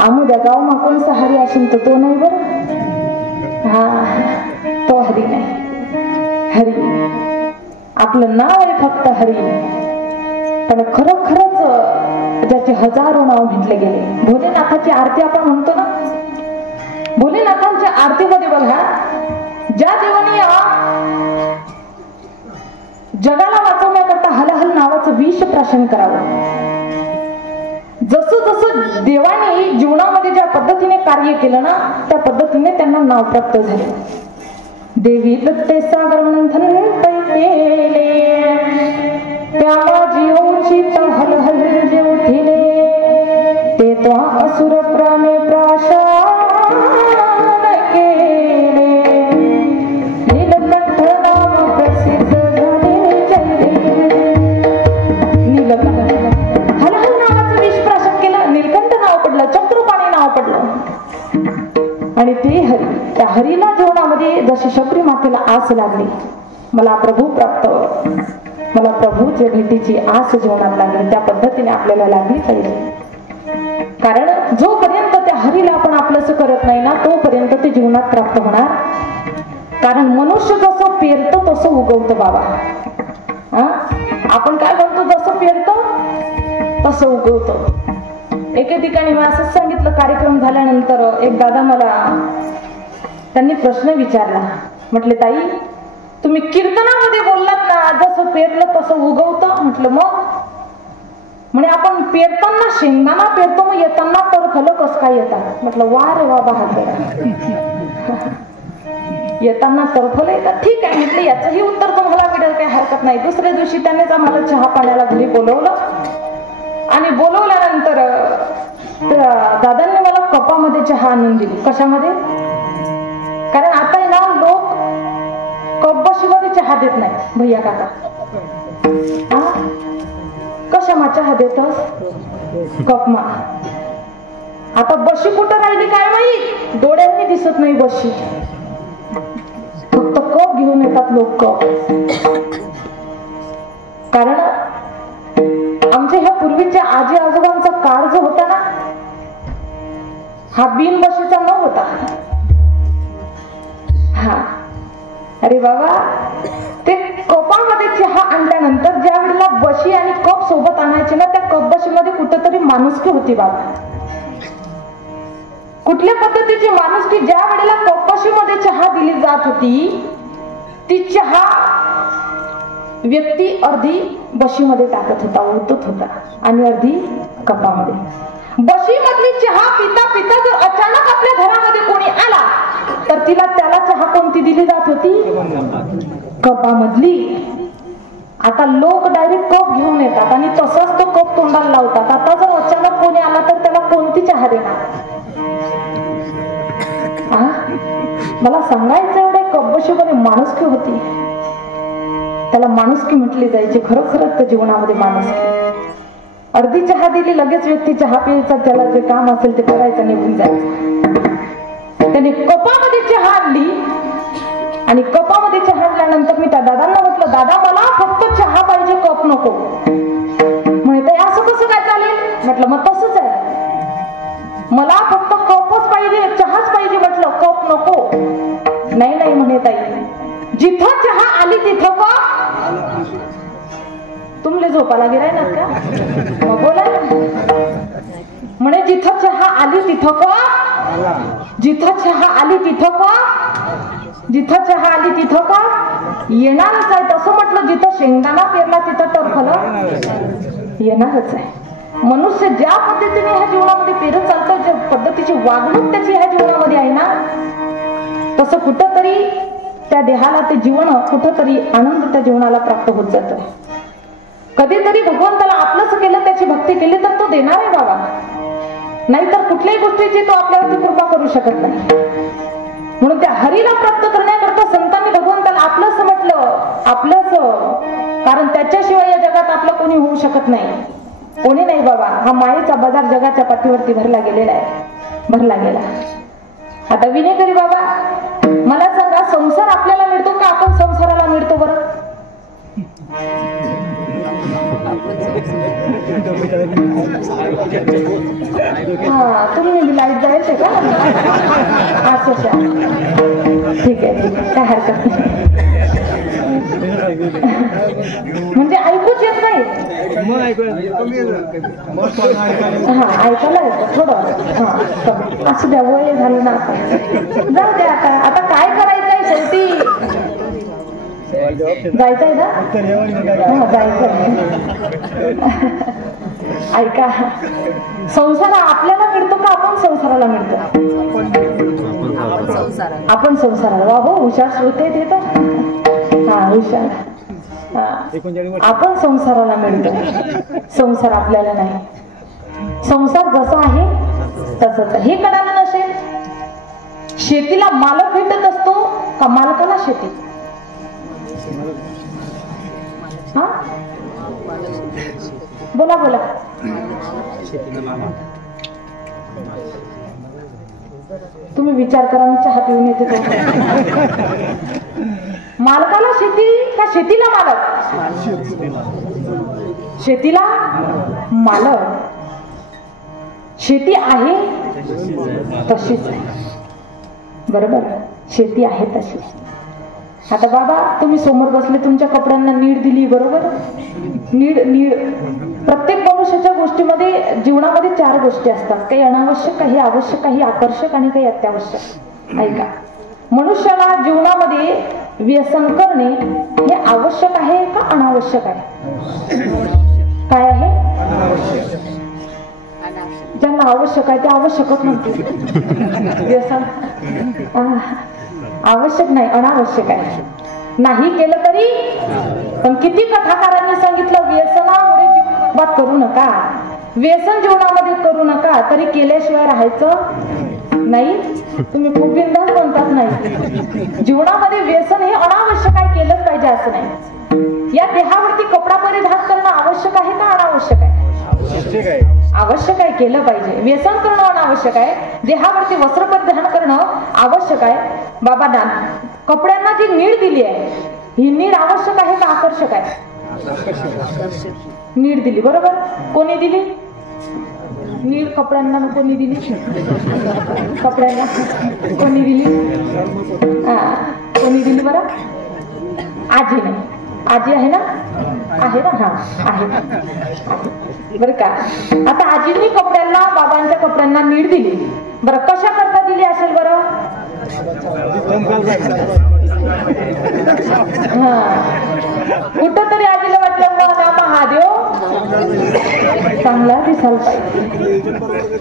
आमुद्या गाव मा कोणसा हरी असेल तर तो नाही बर हा तो हरी नाही हरी आपलं नाव आहे फक्त हरी पण खरोखरच ज्याचे हजारो नाव म्हटले गेले भोलेनाथाची आरती आपण म्हणतो ना भोलेनाथांच्या आरतीमध्ये बघा ज्या देवाने जगाला वाचवण्याकरता हलहल नावाचं विष प्राशन करावं जसं जसं देवाने जीवनामध्ये ज्या पद्धतीने कार्य केलं ना त्या पद्धतीने त्यांना नाव प्राप्त झाले देवी दत्ते सागर मंथन केले त्याला जीवची हलहल जेव थिले ते तो असुर प्राणे प्राशान केले नीलकंठ आस लागली, मला प्रभू प्राप्त, मला प्रभूच्या भेटीची आस जीवनात लागली. त्या पद्धतीने आपल्याला लागली पाहिजे. कारण जोपर्यंत त्या हरीला आपण आपलंसं करत नाही ना, तोपर्यंत ते जीवनात प्राप्त होणार. कारण मनुष्य जसं पेरतो तसं उगवतं बाबा. आपण काय म्हणतो, जसं पेरतो तसं उगवतं. एके ठिकाणी मी असंच सांगितलं, कार्यक्रम झाल्यानंतर एक दादा मला त्यांनी प्रश्न विचारला. म्हटले ताई, तुम्ही कीर्तनामध्ये बोललात ना, जसं पेरलं तसं उगवतं. म्हटलं मग? म्हणे आपण पेरताना शेंगदाणा पेरतो, मग येताना तर फलं कसं काय येतात. म्हटलं वा रे वा, बहादर. येताना तरफल येतात, ठीक आहे. म्हटलं याचंही उत्तर तुम्हाला मिळेल, काही हरकत नाही. दुसऱ्या दिवशी त्यानेच आम्हाला चहा पाण्याला घरी बोलवलं आणि बोलवल्यानंतर दादांनी मला कपामध्ये चहा आणून दिली. कशामध्ये? कारण आता आहे ना, लोक कपबशीमध्ये चहा देत नाही. भैया काका, कशामा चहा देतस? कपमा. आता बशी कुठं राहिली काय माहित, डोळ्यांनी दिसत नाही बशी, फक्त कप घेऊन येतात लोक, कप. कारण आमच्या ह्या पूर्वीच्या आजी आजोबांचा काळ जो होता ना, हा बिन बशीचा न होता. हा, अरे बाबा, ते कपामध्ये चहा आणल्यानंतर ज्या वेळेला बशी आणि कप सोबत आणायचे ना, त्या कप बशीमध्ये कुठेतरी माणुसकी होती बाबा. कुठल्या पद्धतीची माणुसकी? ज्या वेळेला कपबशीमध्ये चहा दिली जात होती, ती चहा व्यक्ती अर्धी बशीमध्ये टाकत होता, ओतत होता, आणि अर्धी कपामध्ये. बशीमधली चहा पिता पिता जर अचानक आपल्या घरामध्ये कोणी आला तर त्याला चहा कोणती दिली जात होती? कपामधली. आता लोक डायरेक्ट कप घेऊन येतात आणि तसाच तो कप तोंडाला लावतात. आता जर अचानक कोणी आला तर त्याला कोणती चहा देणार? मला सांगायचं एवढे कपबशीमध्ये माणुसकी होती, त्याला माणुसकी म्हटली जायची. खरोखरच त्या जीवनामध्ये माणुसकी. अर्धी चहा दिली, लगेच व्यक्ती चहा प्यायचा, त्याला जे काम असेल ते करायचं, निघून जायचं. त्याने कपामध्ये चहा आणली आणि कपामध्ये चहा आणल्यानंतर मी त्या दादांना म्हटलं, दादा मला फक्त चहा पाहिजे, कप नको. म्हणते असं कसं काय चालेल? म्हटलं मग तसंच आहे, मला फक्त कपच पाहिजे, चहाच पाहिजे. म्हटलं कप नको. नाही नाही म्हणे ताई, जिथं चहा आली तिथं कप. तुमले झोपाला गिराय ना का? मग बोला. म्हणे जिथं चहा आली तिथं कप, जिथं चहा आली तिथं कप, जिथं चहा आली तिथं कप येणारच आहे. तसं म्हटलं, जिथं शेंगदाणा पेरला तिथं टरफल येणारच आहे. मनुष्य ज्या पद्धतीने ह्या जीवनामध्ये पेरत चालतं, ज्या पद्धतीची वागणूक त्याची ह्या जीवनामध्ये आहे ना, तसं कुठंतरी त्या देहाला ते जीवन, कुठंतरी आनंद त्या जीवनाला प्राप्त होत जातं. कधीतरी भगवंताला आपलंच केलं, त्याची भक्ती केली तर तो देणार आहे बाबा. नाहीतर कुठल्याही गोष्टीची तो आपल्यावरती कृपा करू शकत नाही. म्हणून त्या हरीला प्राप्त करण्याकरता संतांनी भगवंताला आपलंच म्हटलं, आपलंच. कारण त्याच्याशिवाय या जगात आपलं कोणी होऊ शकत नाही. कोणी नाही बाबा. हा मायेचा बाजार जगाच्या पाठीवरती भरला गेलेला आहे, भरला गेला. आता विनेकरी बाबा, मला सांगा, संसार आपल्याला मिळतो का आपण संसाराला मिळतो? बरं, हा, तुम्ही लाईट जायचे का? अच्छा, ठीक आहे, काय हरकत नाही. म्हणजे ऐकूच येत नाही. हा, ऐकायला येतं थोडं. हा, असं द्या, वय झालं ना, जाऊ द्या. आता काय करायचंय? शेवटी जायचंय ना? हा, जायचंय. ऐका, संसार आपल्याला मिळतो का आपण संसाराला मिळतो? आपण संसाराला. वा हो, हुशार श्रोते ते तर. हा, हुशार. आपण संसाराला मिळतो, संसार आपल्याला नाही. संसार जसा आहे तसंच. हे कळालं नसेल. शेतीला मालक भेटत असतो का मालकाला शेती? हा, बोला बोला. तुम्ही विचार करा, मी चहा पिऊन येते. मालकाला शेती का शेतीला मालक? शेतीला मालक. शेती आहे तशीच आहे, बरोबर? शेती आहे तशीच. आता बाबा तुम्ही समोर बसले, तुमच्या कपड्यांना नीड दिली, बरोबर? नीड नीड प्रत्येक मनुष्याच्या गोष्टीमध्ये, जीवनामध्ये 4 गोष्टी असतात. काही अनावश्यक, काही आवश्यक, काही आकर्षक आणि काही अत्यावश्यक. ऐका, मनुष्याला जीवनामध्ये व्यसन करणे हे आवश्यक आहे का अनावश्यक आहे? काय आहे? ज्यांना आवश्यक आहे ते आवश्यकच म्हणते. व्यसन आवश्यक नाही, अनावश्यक आहे. नाही केलं तरी, पण किती कथाकारांनी सांगितलं व्यसनामुळे जीवनात करू नका, व्यसन जीवनामध्ये करू नका, तरी केल्याशिवाय राहायचं नाही. तुम्ही खूप बिनधास्त म्हणतात नाही. जीवनामध्ये व्यसन हे अनावश्यक आहे, केलंच पाहिजे असं नाही. या देहावरती कपडा परिधान करणं आवश्यक आहे का अनावश्यक आहे? आवश्यक आहे, केलं पाहिजे. व्यसन करणं अनावश्यक आहे, देहावरती वस्त्र परिधान करणं आवश्यक आहे. बाबांना कपड्यांना जी नीड दिली आहे, ही नीड आवश्यक आहे का आकर्षक आहे? नीड दिली, बरोबर? कोणी दिली नीड? कपड्यांना कोणी दिली? कपड्यांना कोणी दिली? कोणी दिली बरं? आजीने. आजी आहे ना? आहे ना? हा आहे बरं का. आता आजींनी कपड्यांना, बाबांच्या कपड्यांना नीड दिली. बरं, कशा करता दिली असेल बरं? हा, कुठं तरी आजीला वाटलं महादेव चांगला दिसायला पाहिजे.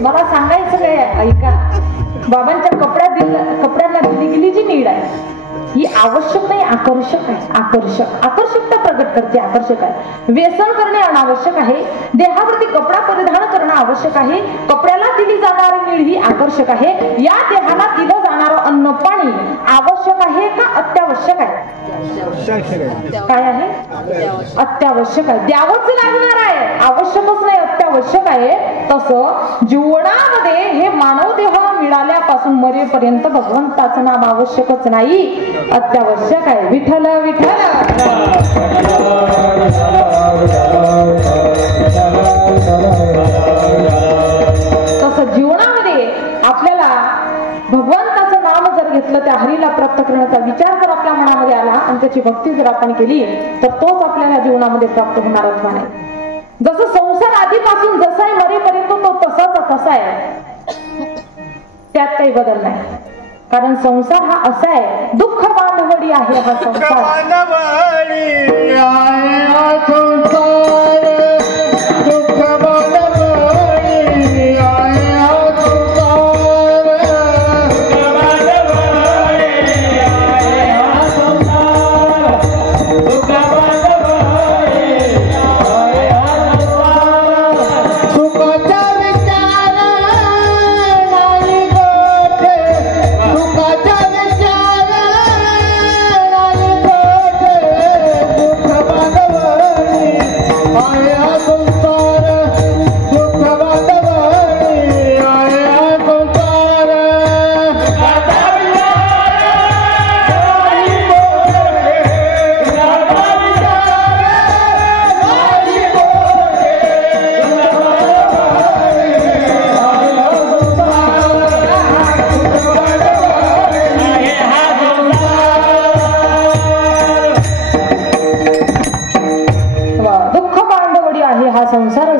मला सांगायचं काय, ऐका, बाबांच्या कपड्यांना दिली गेली जी नीड आहे ही आवश्यक नाही, आकर्षक आहे. आकर्षकता प्रगट करते, आकर्षक आहे. व्यसन करणे अनावश्यक आहे, देहावरती कपडा परिधान करणं आवश्यक आहे. कपड्याला दिली जाणारी नीड ही आकर्षक आहे. या देहाला दिलं जाणारं अन्न पाणी आवश्यक आहे का अत्यावश्यक आहे? काय आहे? अत्यावश्यक आहे, द्यावंच लागणार आहे. आवश्यकच नाही, अत्यावश्यक आहे. तसं जीवनामध्ये हे मानव देह मिळाल्यापासून मरेपर्यंत भगवंताचं नाम आवश्यकच नाही, अत्यावश्यक आहे. विठ्ठल विठ्ठल. तसं जीवनामध्ये आपल्याला भगवंताचं नाम जर घेतलं, त्या हरीला प्राप्त करण्याचा विचार जर आपल्या मनामध्ये आला आणि त्याची भक्ती जर आपण केली, तर तोच आपल्याला जीवनामध्ये प्राप्त होणार असणार नाही. जसं संसार आधीपासून जसा आहे मरेपर्यंत तो तसा आहे, त्यात काही बदल नाही. कारण संसार हा असा आहे, दुःख बांधवडी आहे हा संसार.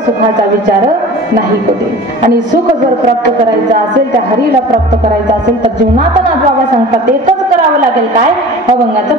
सुखाचा विचार नाही कधी. आणि सुख जर प्राप्त करायचं असेल, त्या हरीला प्राप्त करायचं असेल, तर जीवनात नाथ बाबा सांगतात एकच करावं लागेल. काय? अभंगाचं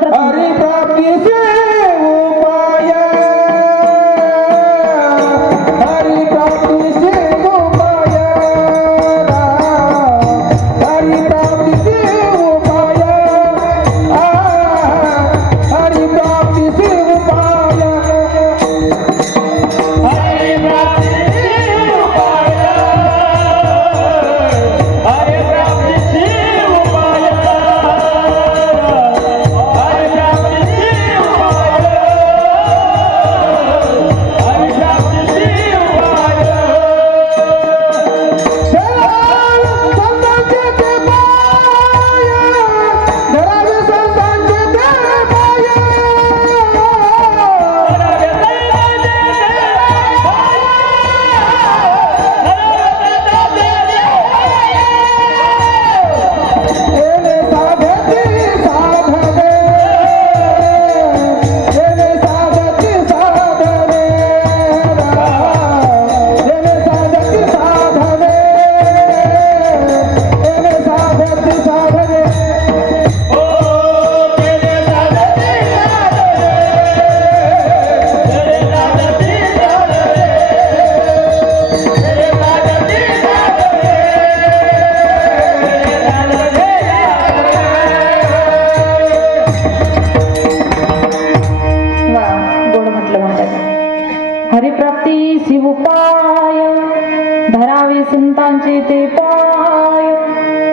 संतांचे ते पाय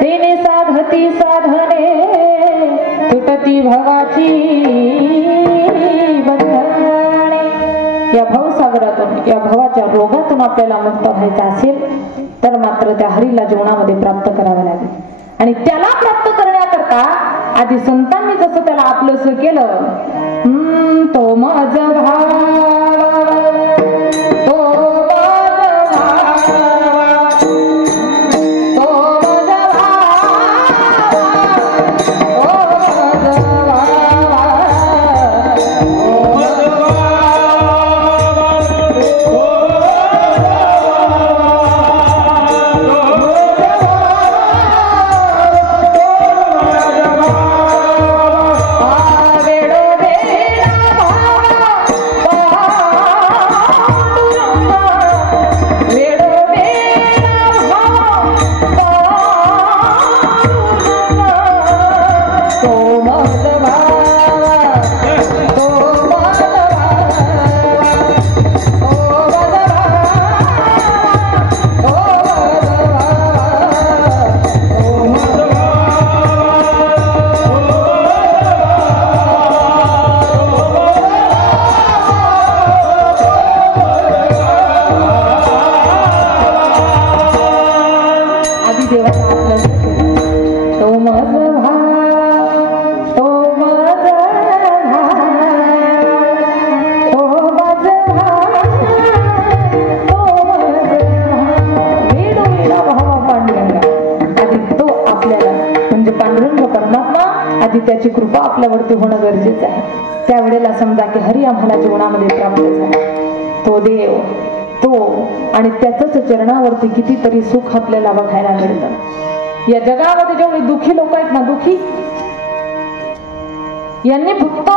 तेने साधती साधने तुटती भवाची बंधने. या भवसागरातून या भवाच्या रोगातून आपल्याला मुक्त व्हायचं असेल तर मात्र त्या हरीला जीवनामध्ये प्राप्त करावे लागेल. आणि त्याला प्राप्त करण्याकरता आधी संतांनी जसं त्याला आपलंसं केलं, तो माझ त्याची कृपा आपल्यावरती होणं गरजेचं आहे. त्यावेळेला समजा की हरी आम्हाला जीवनामध्ये प्राप्त झाला, तो देव तो आणि त्याच चरणावरती कितीतरी सुख आपल्याला बघायला मिळतं. या जगामध्ये जेवढे दुःखी लोक आहेत ना, दुःखी यांनी फक्त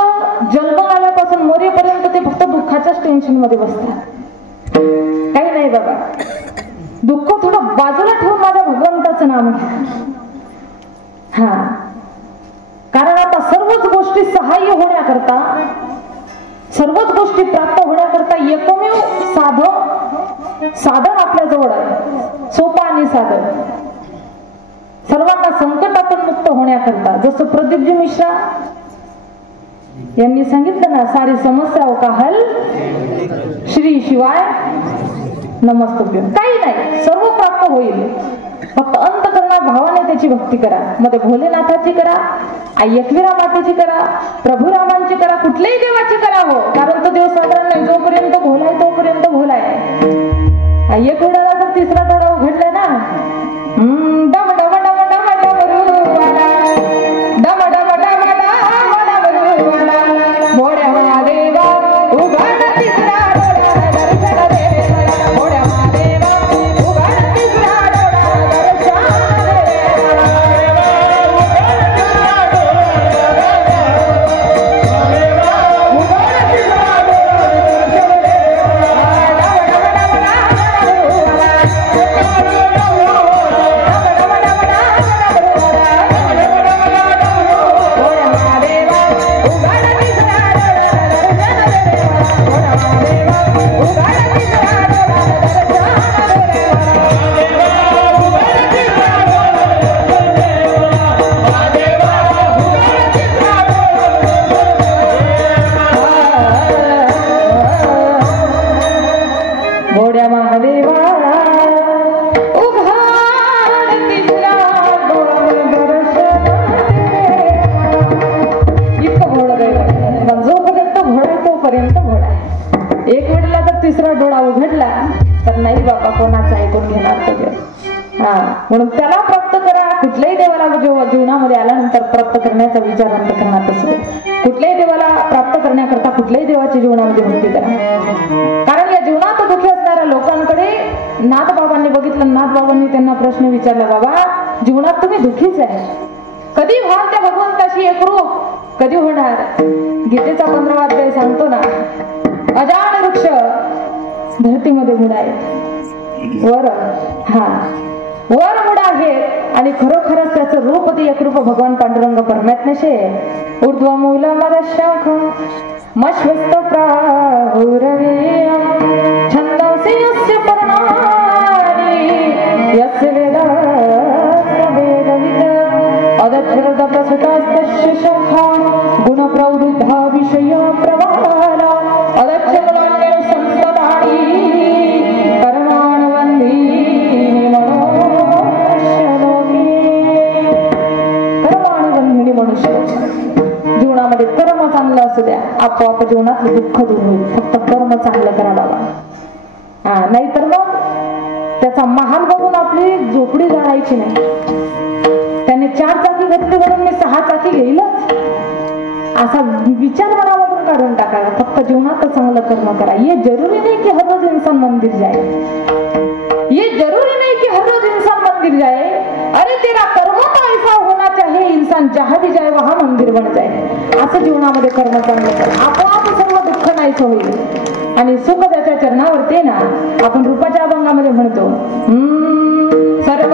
जन्म आल्यापासून मरेपर्यंत ते फक्त दुःखाच्याच टेन्शन मध्ये बसतात. काही नाही बाबा, दुःख थोडं बाजूला ठेवून माझ्या भगवंताचं नाम घ्या. हा, कारण आता सर्वच गोष्टी सहाय्य होण्याकरता, सर्वच गोष्टी प्राप्त होण्याकरता एकमेव साधन आपल्या जवळ आहे, सोपा आणि साधन. सर्वांना संकटातून मुक्त होण्याकरता जसं प्रदीपजी मिश्रा यांनी सांगितलं ना, सारी समस्या का हल श्री शिवाय नमस्तुभ्य. काही नाही, सर्व प्राप्त होईल. फक्त अंतकरणात भावाने त्याची भक्ती करा. मग ते भोलेनाथाची करा, आई एकविरा मातेची करा, प्रभू रामांची करा, कुठल्याही देवाची करा हो. कारण तो देव साधारण नाही, जोपर्यंत भोलाय तोपर्यंत भोलाय. आई एकविराला जर तिसरा डोळा उघडलाय ना, डम डम डम डम डमरुवाला, डम डम डम डमरुवाला, मोड्या महादेवा उघड तिसरा डोळा दर्शन दे, मोड्या महादेवा उघड तिसरा डोळा दर्शन म्हणून त्याला प्राप्त करा. कुठल्याही देवाला जीवनामध्ये आल्यानंतर प्राप्त करण्याचा विचार अंतःकरणात असतो. कुठल्याही देवाला प्राप्त करण्याकरता कुठल्याही देवाची जीवनामध्ये भक्ती करा. कारण या जीवनात दुःखी असणाऱ्या लोकांकडे नाथबाबांनी बघितलं. नाथबाबांनी त्यांना प्रश्न विचारला, बाबा जीवनात तुम्ही दुःखीच आहे, कधी व्हाल त्या भगवंताशी एकरूप, कधी होणार? गीतेचा 15वा अध्याय सांगतो ना, अजान वृक्ष धरतीमध्ये मुड आहेत, वर मुड आहे आणि खरोखरच त्याचं रूप ते एकरूप भगवान पांडुरंग परमात्म्याचे. ऊर्ध्वमूल मदशाख मश्वस्त प्राहुरवे छंदसी यस्य पर्णानि आपोआप जीवनात दुःख दूर होईल. फक्त कर्म चांगलं करा बाबा. नाहीतर मग त्याचा महाल बघून आपली झोपडी जाळायची नाही. त्याने 4 चाकी घेतली म्हणून मी 6 चाकी घेईलच असा विचार मनामधून काढून टाकायला. फक्त जीवनात चांगलं कर्म करा. ये जरूरी नहीं कि हर रोज इंसान मंदिर जाए. ये जरूरी नहीं कि हर रोज इंसान मंदिर जाए. अरे तेरा कर्म तो ऐसा होना चाहिए इंसान जहां भी जाए वहां मंदिर बन जाए. असं जीवनामध्ये कर्म चांगलं करा. आपोआप सर्व दुःख नाहीसं होईल आणि सुख त्याच्या चरणावरती ना. आपण रूपाच्या अभंगामध्ये म्हणतो सर्व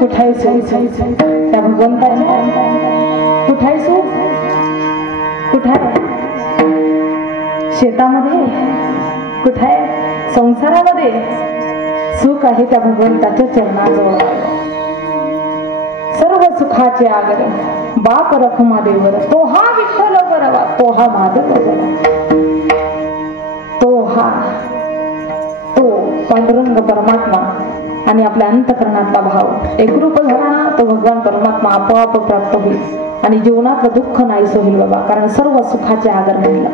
सुखाचे त्या भगवंताच्या कुठाय सुख? कुठाय शेतामध्ये? कुठाय संसारामध्ये? सुख आहे त्या भगवंताच्या चरणाजवळ. सर्व सुखाचे आगर बाप रखमा देवर. तो हा विठ्ठल बरवा, तो हा माधव बरवा, तो पांडुरंग परमात्मा आणि आपल्या अंतकरणातला भाव एकरूप झाला तो भगवान परमात्मा आपोआप प्राप्त होईल आणि जीवनातलं दुःख नाहीसं होईल बाबा. कारण सर्व सुखाचे आगर म्हणलं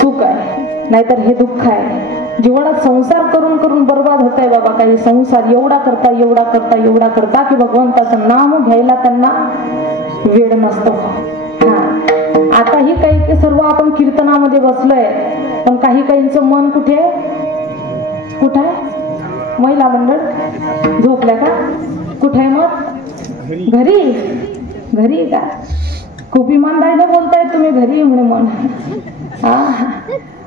सुख आहे, नाहीतर हे दुःख आहे. जीवनात संसार करून करून बर्बाद होत आहे बाबा. काही संसार एवढा करता की भगवंताचं नाम घ्यायला त्यांना वेळ नसतो. आता ही काही सर्व आपण कीर्तनामध्ये बसलोय, पण काही काहींचं मन कुठे आहे? महिला मंडळ झोपल्या का? कुठे आहे मग? घरी का? खूप इमानदारीने बोलताय तुम्ही. घरी म्हणे मन.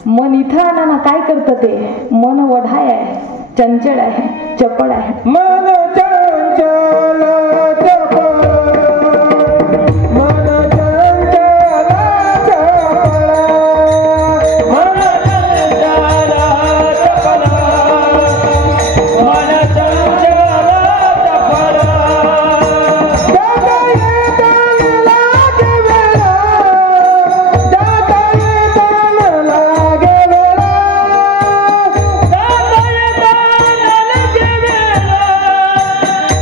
मन इथं आलं ना, काय करतं ते? मन वढाय आहे, चंचल आहे, चपळ आहे. मन चंचल चपळ, मन चंचल चपळ, मन चंचल चपळ, मन चंचल चपळ. जाता येताना लागे वेळा, जाता येताना लागे वेळा, जाता येताना लागे वेळा,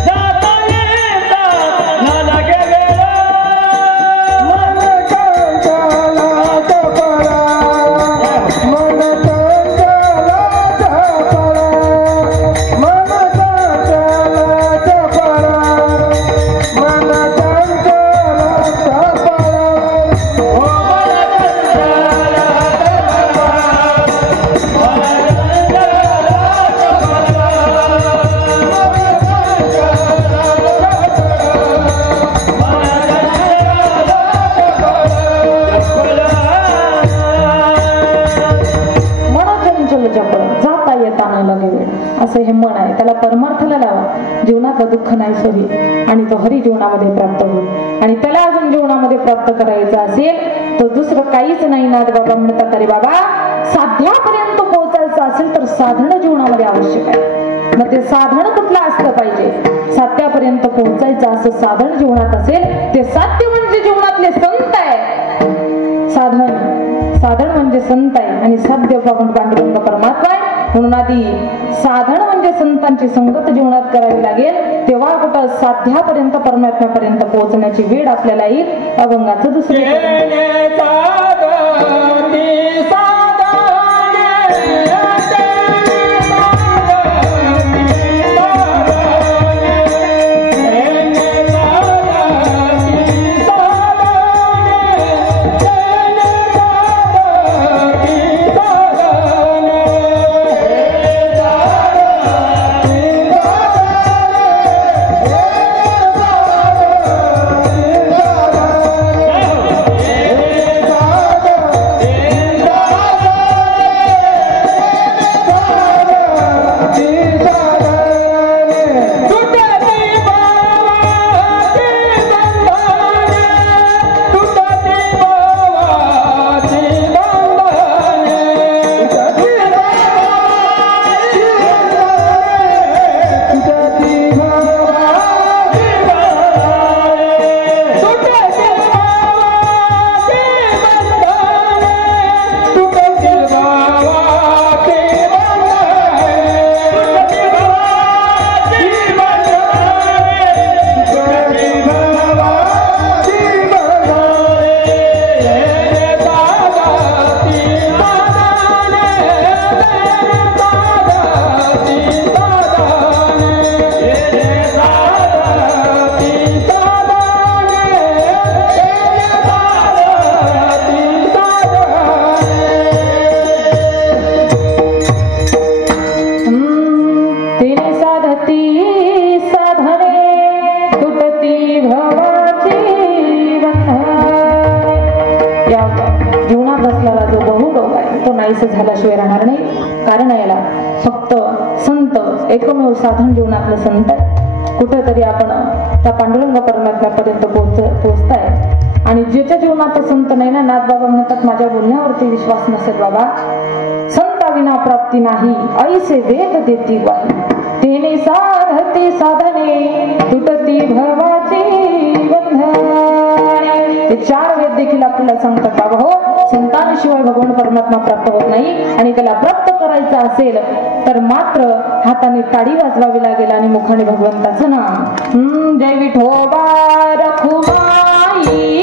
जाता येताना लागे वेळा. मन चंचल चपळ, मन चंचल चपळ, मन चंचल चपळ, मन चंचल चपळ. ओ मन मन चंचल चपळ, जाता येताना लगे वेळ. असं हे मन आहे, त्याला परमार्थाला लावा, जीवनातलं दुःख नाही सोही आणि तो हरी जीवनामध्ये प्राप्त होईल. आणि त्याला अजून जीवनामध्ये प्राप्त करायचं असेल तर दुसरं काहीच नाही. नाथ बाबा म्हणतात अरे बाबा साध्यापर्यंत पोहोचायचं असेल तर साधन जीवनामध्ये आवश्यक आहे. मग ते साधन कुठलं असलं पाहिजे? साध्यापर्यंत पोहोचायचं असं साधन जीवनात असेल ते साध्य म्हणजे जीवनातले संत आहे. साधन म्हणजे संत आहे आणि साध्य पांडुरंग परमात्मा आहे. म्हणून आधी साधन म्हणजे संतांची संगत जीवनात करावी लागेल, तेव्हा कुठं साध्यापर्यंत परमात्म्यापर्यंत पोहोचण्याची वेळ आपल्याला येईल. अभंगाचं दुसरे झाल्याशिवाय राहणार नाही. कारण याला फक्त संत एकमेव साधन जीवनातलं संत आहे. कुठेतरी आपण त्या पांडुरंग परमात्म्यापर्यंत पोहोचताय आणि ज्याच्या जीवनात संत नाही ना, नाथ बाबा म्हणतात माझ्या बोलण्यावरती विश्वास नसेल बाबा, संताविना प्राप्ती नाही ऐसे वेद देती वाही, तेने साधते साधने तुटती भवाची बंधने. ते 4 वेद देखील आपल्याला सांगतात बाबा हो, संतांशिवाय भगवान परमात्मा प्राप्त होत नाही आणि त्याला प्राप्त करायचं असेल तर मात्र हाताने टाळी वाजवावी लागेल आणि मुखाने भगवंताचं नाम. जय विठोबा रखुमाई